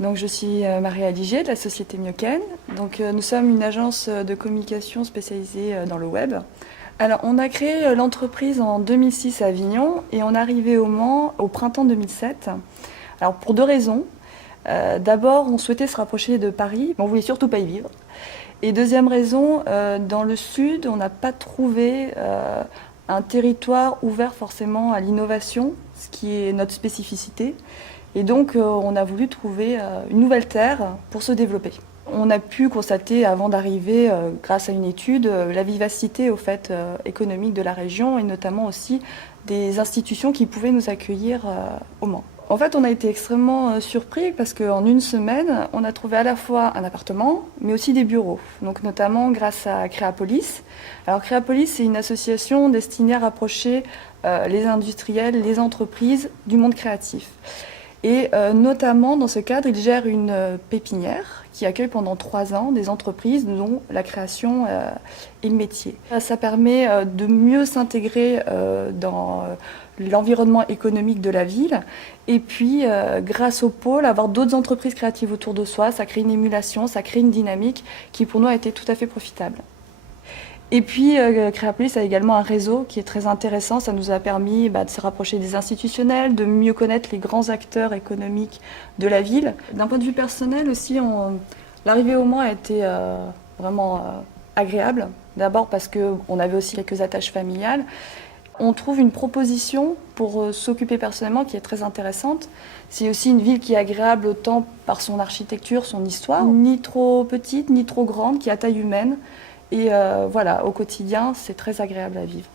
Donc, je suis Maria Ligier de la société Mioken. Donc, nous sommes une agence de communication spécialisée dans le web. Alors, on a créé l'entreprise en 2006 à Avignon et on est arrivé au Mans au printemps 2007. Alors, pour deux raisons. D'abord, on souhaitait se rapprocher de Paris, mais on voulait surtout pas y vivre. Et deuxième raison, dans le sud, on n'a pas trouvé un territoire ouvert forcément à l'innovation, ce qui est notre spécificité. Et donc, on a voulu trouver une nouvelle terre pour se développer. On a pu constater, avant d'arriver, grâce à une étude, la vivacité au fait, économique de la région et notamment aussi des institutions qui pouvaient nous accueillir au Mans. En fait, on a été extrêmement surpris parce qu'en une semaine, on a trouvé à la fois un appartement, mais aussi des bureaux. Donc, notamment grâce à Créapolis. Alors, Créapolis, c'est une association destinée à rapprocher les industriels, les entreprises du monde créatif. Et notamment, dans ce cadre, il gère une pépinière qui accueille pendant 3 ans des entreprises dont la création et le métier. Ça permet de mieux s'intégrer dans l'environnement économique de la ville. Et puis, grâce au pôle, avoir d'autres entreprises créatives autour de soi, ça crée une émulation, ça crée une dynamique qui pour nous a été tout à fait profitable. Et puis, Créapolis a également un réseau qui est très intéressant. Ça nous a permis de se rapprocher des institutionnels, de mieux connaître les grands acteurs économiques de la ville. D'un point de vue personnel aussi, l'arrivée au Mans a été vraiment agréable. D'abord parce qu'on avait aussi quelques attaches familiales. On trouve une proposition pour s'occuper personnellement qui est très intéressante. C'est aussi une ville qui est agréable autant par son architecture, son histoire, ni trop petite, ni trop grande, qui est à taille humaine. Et voilà, au quotidien, c'est très agréable à vivre.